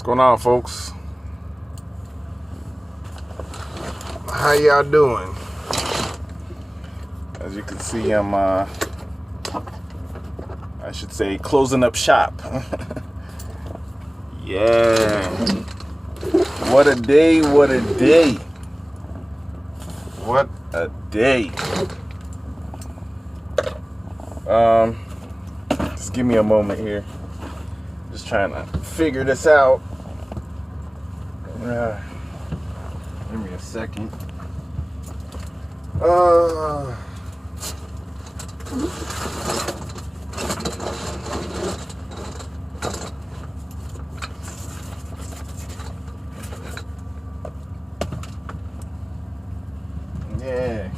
What's going on, folks? How y'all doing? As you can see, I'm I should say closing up shop. Yeah. What a day, what a day. What a day. Just give me a moment here. Just trying to figure this out. Give me a second. Yeah.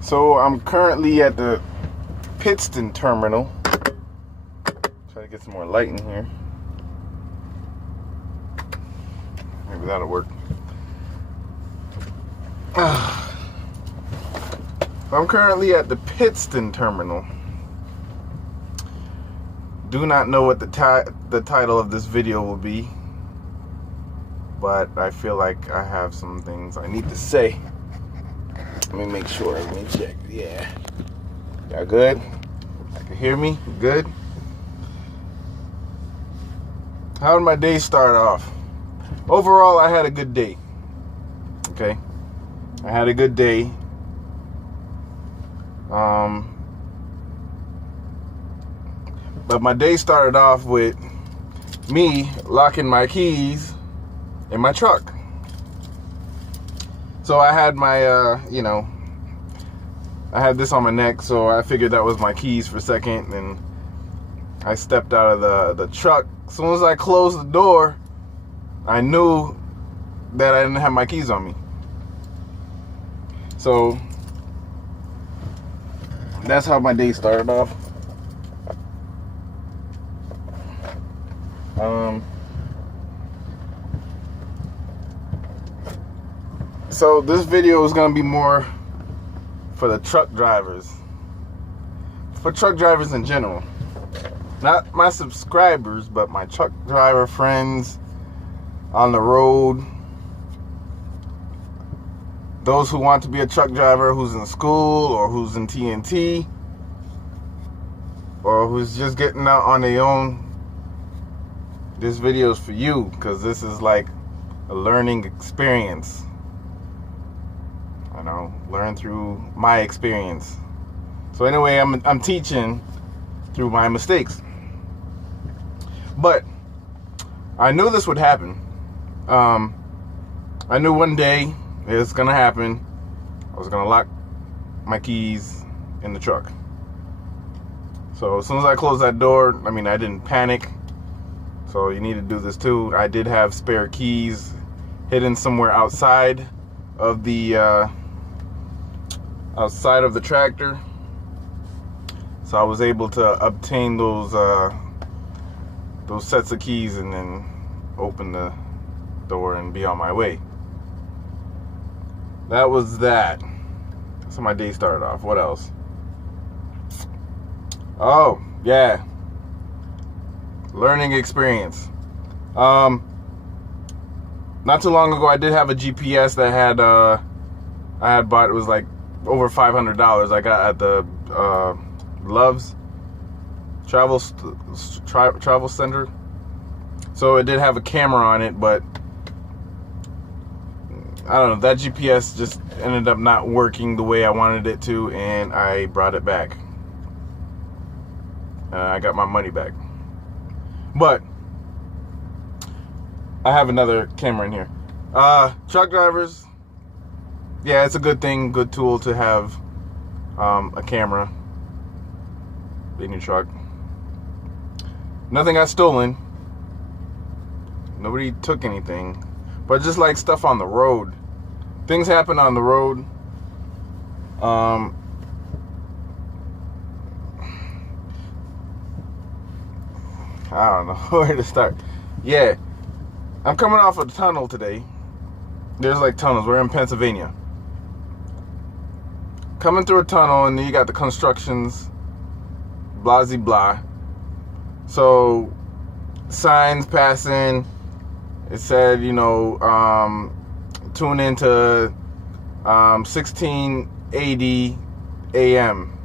So I'm currently at the Pittston terminal. Try to get some more light in here. Maybe that'll work. I'm currently at the Pittston terminal. Do not know what the title of this video will be, but I feel like I have some things I need to say. Let me make sure. Let me check. Yeah. Y'all good? You can hear me? Good? How did my day start off? Overall, I had a good day. Okay? I had a good day. But my day started off with me locking my keys in my truck. So I had my, I had this on my neck, so I figured that was my keys for a second, and I stepped out of the truck. As soon as I closed the door, I knew that I didn't have my keys on me. So that's how my day started off. So this video is going to be more for the truck drivers. For truck drivers in general. Not my subscribers, but my truck driver friends on the road. Those who want to be a truck driver, who's in school or who's in TNT, or who's just getting out on their own. This video is for you, because this is like a learning experience. Learn through my experience. So anyway, I'm teaching through my mistakes. But I knew this would happen. I knew one day it's gonna happen. I was gonna lock my keys in the truck. So as soon as I closed that door, I didn't panic. So you need to do this too. I did have spare keys hidden somewhere outside of the tractor, so I was able to obtain those sets of keys and then open the door and be on my way. That was that. So my day started off. What else? Oh yeah, learning experience. Not too long ago, I did have a GPS that had I had bought. It was like over $500. I got at the Love's Travel Center. So it did have a camera on it, but I don't know. That GPS just ended up not working the way I wanted it to, and I brought it back. I got my money back. But I have another camera in here. Truck drivers. Yeah, it's a good thing, good tool to have a camera in your truck. Nothing got stolen. Nobody took anything. But just like stuff on the road. Things happen on the road. I don't know where to start. Yeah, I'm coming off a tunnel today. There's like tunnels. We're in Pennsylvania. coming through a tunnel, and then you got the constructions, blah, blah, blah. So, signs passing. It said, tune into 1680 AM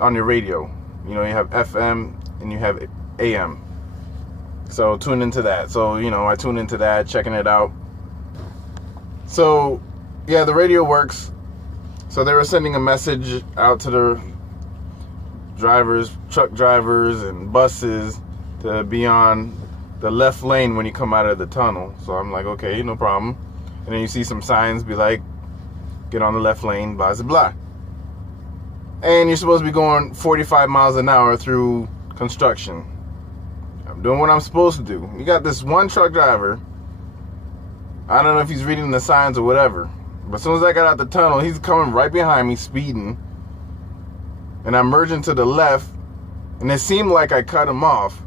on your radio. You have FM and you have AM. So tune into that. So, I tune into that, checking it out. So, yeah, the radio works. So they were sending a message out to the drivers, truck drivers and buses to be on the left lane when you come out of the tunnel. So I'm like, okay, no problem. And then you see some signs be like, get on the left lane, blah, blah, blah. And you're supposed to be going 45 miles an hour through construction. I'm doing what I'm supposed to do. You got this one truck driver. I don't know if he's reading the signs or whatever. But as soon as I got out the tunnel, he's coming right behind me, speeding. And I'm merging to the left. And it seemed like I cut him off.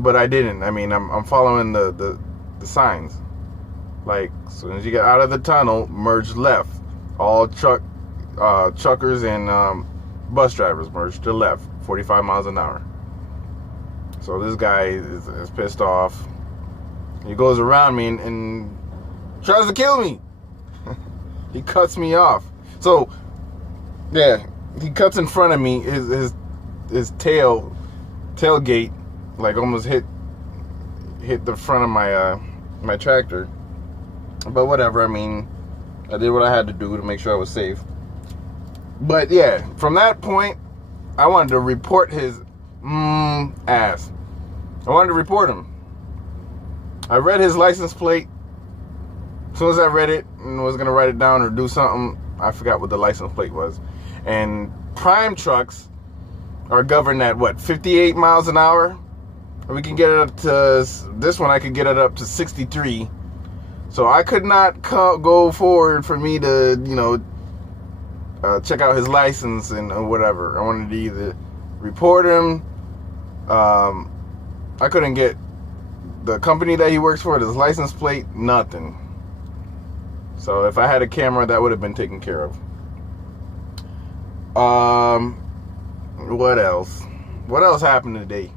But I didn't. I mean, I'm following the signs. Like, as soon as you get out of the tunnel, merge left. All truckers and bus drivers merge to left, 45 miles an hour. So this guy is pissed off. He goes around me and tries to kill me. He cuts me off. So, yeah, he cuts in front of me. His tailgate, like, almost hit the front of my tractor. But whatever, I mean, I did what I had to do to make sure I was safe. But yeah, from that point, I wanted to report his ass. I wanted to report him. I read his license plate. As soon as I read it and was going to write it down or do something, I forgot what the license plate was. And prime trucks are governed at, 58 miles an hour? We can get it up to, this one I could get it up to 63. So I could not go forward for me to, check out his license and whatever. I wanted to either report him. I couldn't get the company that he works for, his license plate, nothing. So if I had a camera, that would have been taken care of. What else? What else happened today?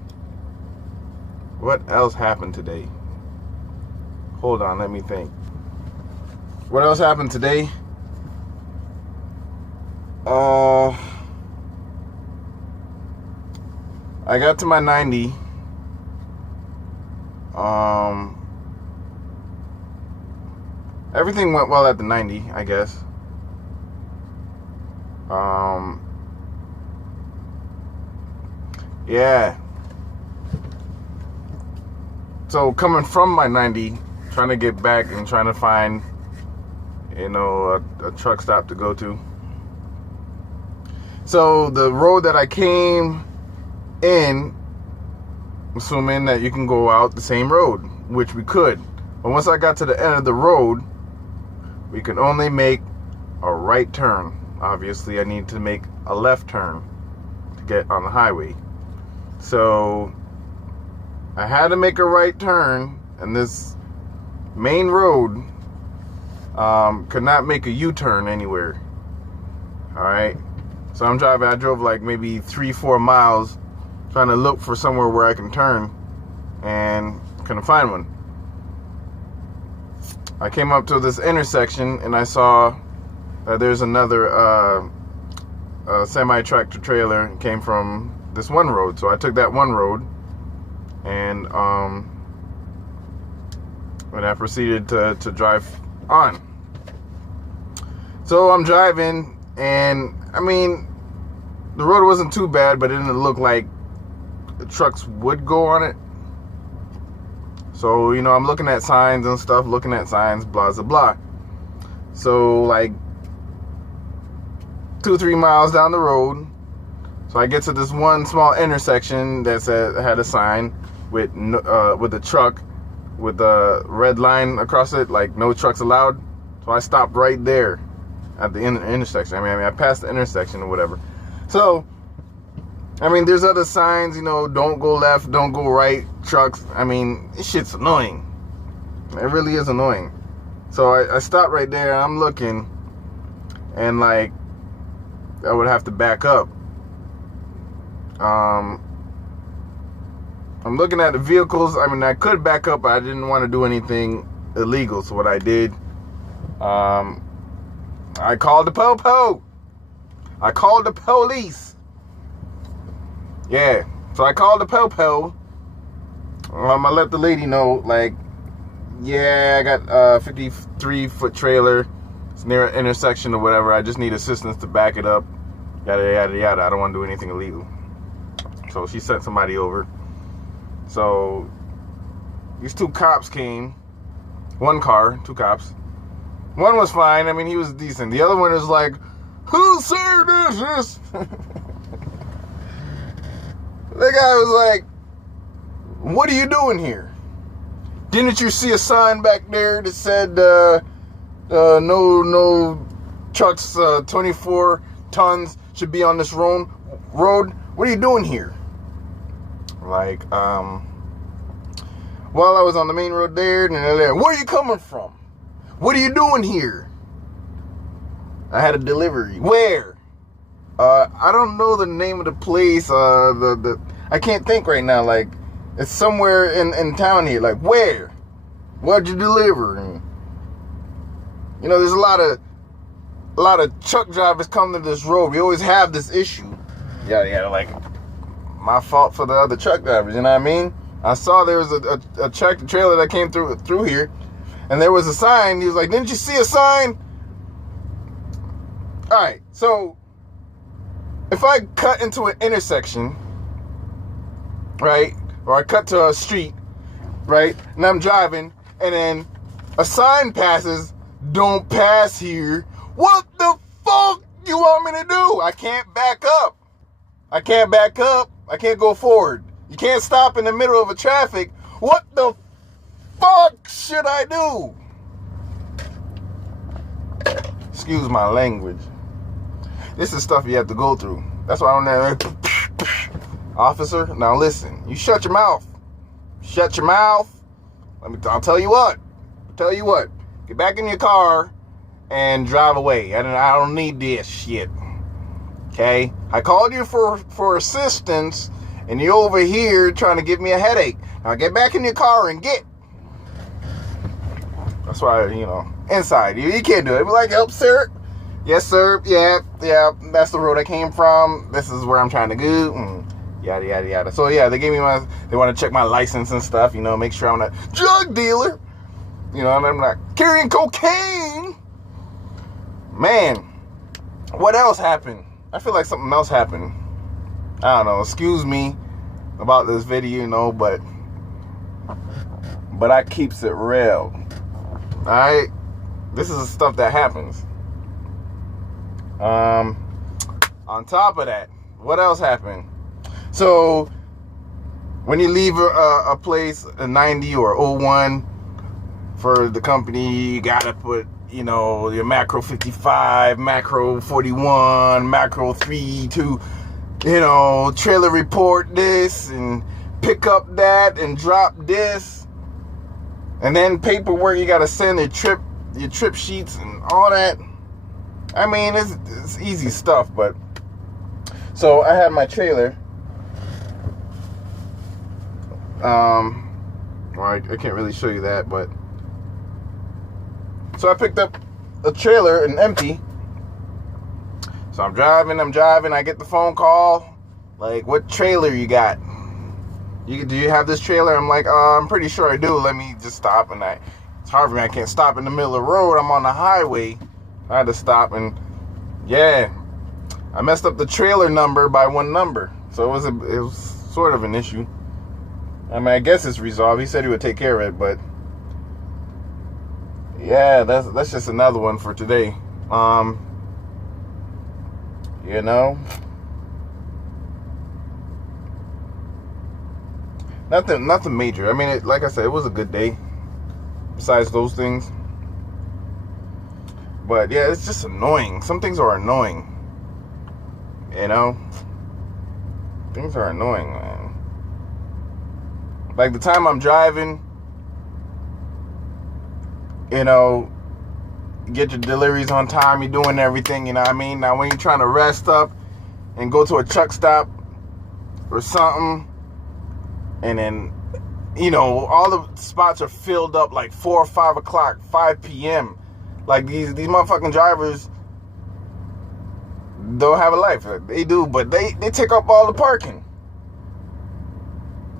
What else happened today? Hold on, let me think. What else happened today? I got to my 90. Everything went well at the 90, I guess. Yeah. So coming from my 90, trying to get back and trying to find, a truck stop to go to. So the road that I came in, assuming that you can go out the same road, which we could. But once I got to the end of the road, we could only make a right turn. Obviously, I need to make a left turn to get on the highway. So I had to make a right turn, and this main road could not make a U-turn anywhere. Alright, so I'm driving. I drove like maybe 3-4 miles trying to look for somewhere where I can turn, and couldn't find one. I came up to this intersection and I saw that there's another semi-tractor trailer came from this one road. So I took that one road, and I proceeded to drive on. So I'm driving, and I mean, the road wasn't too bad, but it didn't look like the trucks would go on it. So, I'm looking at signs and stuff, blah, blah, blah. So, like, 2-3 miles down the road, so I get to this one small intersection that had a sign with a truck with a red line across it, like no trucks allowed. So I stopped right there at the intersection. I mean, I passed the intersection or whatever. So, I mean, there's other signs, don't go left, don't go right, trucks. I mean, this shit's annoying. It really is annoying. So I stopped right there, I'm looking, and like I would have to back up. I'm looking at the vehicles. I mean, I could back up, but I didn't want to do anything illegal. So what I did, I called the po-po. I called the police. Yeah. So I called the po-po. I let the lady know, like, yeah, I got a 53-foot trailer. It's near an intersection or whatever. I just need assistance to back it up. Yada, yada, yada. I don't want to do anything illegal. So she sent somebody over. So these two cops came. One car, two cops. One was fine. I mean, he was decent. The other one is like, who sir this? The guy was like, what are you doing here? Didn't you see a sign back there that said no trucks 24 tons should be on this road? What are you doing here? Like, well, I was on the main road there, and there. Where are you coming from? What are you doing here? I had a delivery. Where? I don't know the name of the place. I can't think right now. Like, it's somewhere in town here. Like, where? What'd you deliver? And, you know, there's a lot of truck drivers come to this road. We always have this issue. Yeah, like, my fault for the other truck drivers. You know what I mean? I saw there was a tractor trailer that came through here, and there was a sign. He was like, didn't you see a sign? All right, so if I cut into an intersection, right, or I cut to a street, right, and I'm driving, and then a sign passes, don't pass here, what the fuck you want me to do? I can't back up. I can't back up. I can't go forward. You can't stop in the middle of a traffic. What the fuck should I do? Excuse my language. This is stuff you have to go through. That's why I'm there. Officer, now listen. You shut your mouth. Shut your mouth. I'll tell you what. Get back in your car and drive away. I don't need this shit. Okay? I called you for assistance, and you're over here trying to give me a headache. Now get back in your car and get. That's why, you know, inside. You can't do it. Be like, help, sir. Yes, sir. Yeah. That's the road I came from. This is where I'm trying to go. Yada, yada, yada. So, yeah, they gave me they want to check my license and stuff, you know, make sure I'm not a drug dealer. You know, and I'm not carrying cocaine. Man, what else happened? I feel like something else happened. I don't know. Excuse me about this video, you know, but I keeps it real. Alright? This is the stuff that happens. On top of that, what else happened? So, when you leave a place, a 90 or 01 for the company, you gotta put, you know, your macro 55, macro 41, macro 3 to, you know, trailer report this and pick up that and drop this. And then paperwork, you gotta send your trip sheets and all that. I mean, it's easy stuff, but so I had my trailer. Well, I can't really show you that, but so I picked up a trailer and empty. So I'm driving. I get the phone call, like, what trailer you got? Do you have this trailer? I'm like, I'm pretty sure I do. Let me just stop. And it's hard for me. I can't stop in the middle of the road. I'm on the highway. I had to stop, and yeah, I messed up the trailer number by one number. So it was sort of an issue. I mean, I guess it's resolved. He said he would take care of it, but yeah, that's just another one for today. You know, nothing major. I mean, like I said, it was a good day. Besides those things, but yeah, it's just annoying. Some things are annoying. You know, things are annoying, man. Like the time I'm driving, you know, get your deliveries on time. You're doing everything, you know what I mean? Now, when you're trying to rest up and go to a truck stop or something, and then, you know, all the spots are filled up like 4 or 5 o'clock, 5 p.m. Like, these motherfucking drivers don't have a life. They do, but they take up all the parking.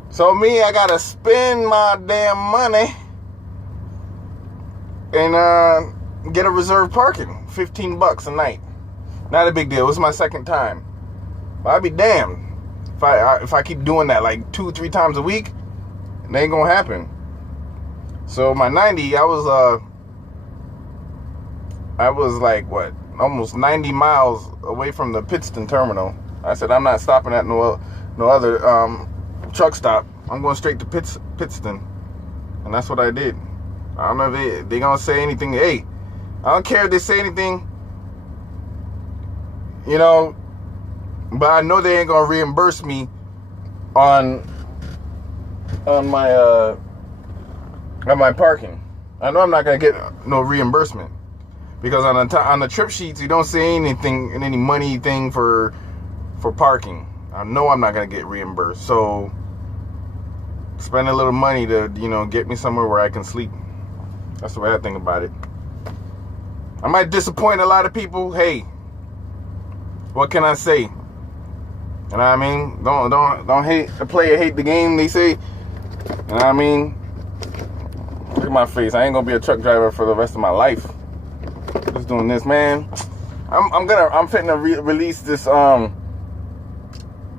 So me, I gotta spend my damn money and get a reserved parking. $15 a night. Not a big deal. It's my second time. But I'd be damned if I keep doing that like 2-3 times a week. It ain't gonna happen. So my 90, I was like, what, almost 90 miles away from the Pittston terminal. I said, I'm not stopping at no other truck stop. I'm going straight to Pittston. And that's what I did. I don't know if they gonna say anything. Hey, I don't care if they say anything, you know, but I know they ain't gonna reimburse me on my parking. I know I'm not gonna get no reimbursement, because on the trip sheets you don't say anything, any money thing for parking. I know I'm not gonna get reimbursed, so spend a little money to, you know, get me somewhere where I can sleep. That's the way I think about it. I might disappoint a lot of people. Hey, what can I say? You know what I mean? Don't hate the player, hate the game, they say. You know what I mean? Look at my face. I ain't gonna be a truck driver for the rest of my life. Just doing this, man. I'm finna release this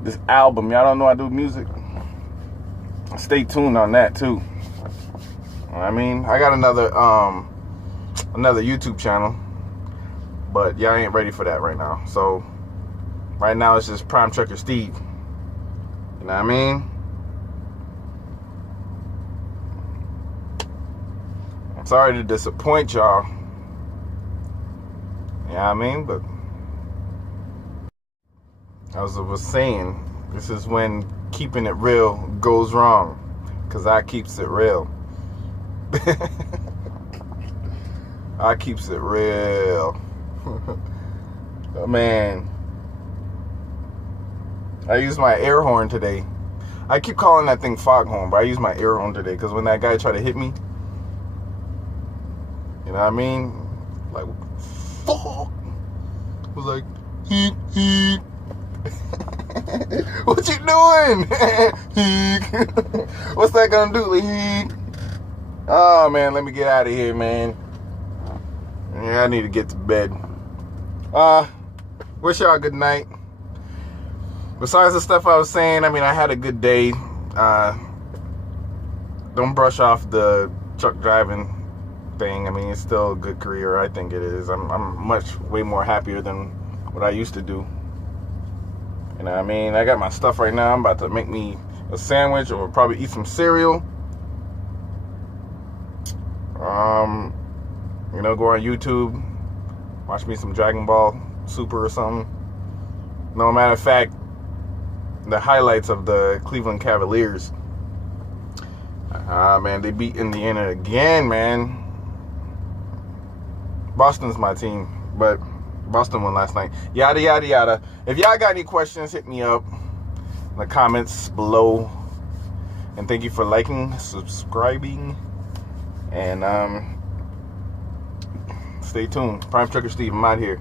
this album. Y'all don't know I do music. Stay tuned on that too. You know what I mean? I got another YouTube channel, but y'all ain't ready for that right now. So right now it's just Prime Trucker Steve. You know what I mean? I'm sorry to disappoint y'all. You know what I mean? But as I was saying, this is when keeping it real goes wrong, because I keeps it real. I keeps it real. Oh, man, I used my air horn today. I keep calling that thing foghorn, but I used my air horn today because when that guy tried to hit me, you know what I mean? Like, fuck. I was like, heat, heat. What you doing? What's that gonna do? Like, oh man, let me get out of here, man. Yeah, I need to get to bed. Wish y'all a good night. Besides the stuff I was saying, I mean, I had a good day. Don't brush off the truck driving thing. I mean, it's still a good career. I think it is. I'm way more happier than what I used to do. You know what I mean? I got my stuff right now. I'm about to make me a sandwich or probably eat some cereal. You know, go on YouTube, watch me some Dragon Ball Super or something. No matter of fact, the highlights of the Cleveland Cavaliers. Man, they beat Indiana again, man. Boston's my team, but Boston won last night. Yada, yada, yada. If y'all got any questions, hit me up in the comments below. And thank you for liking, subscribing, and stay tuned. Prime Trucker Steve, I'm out here.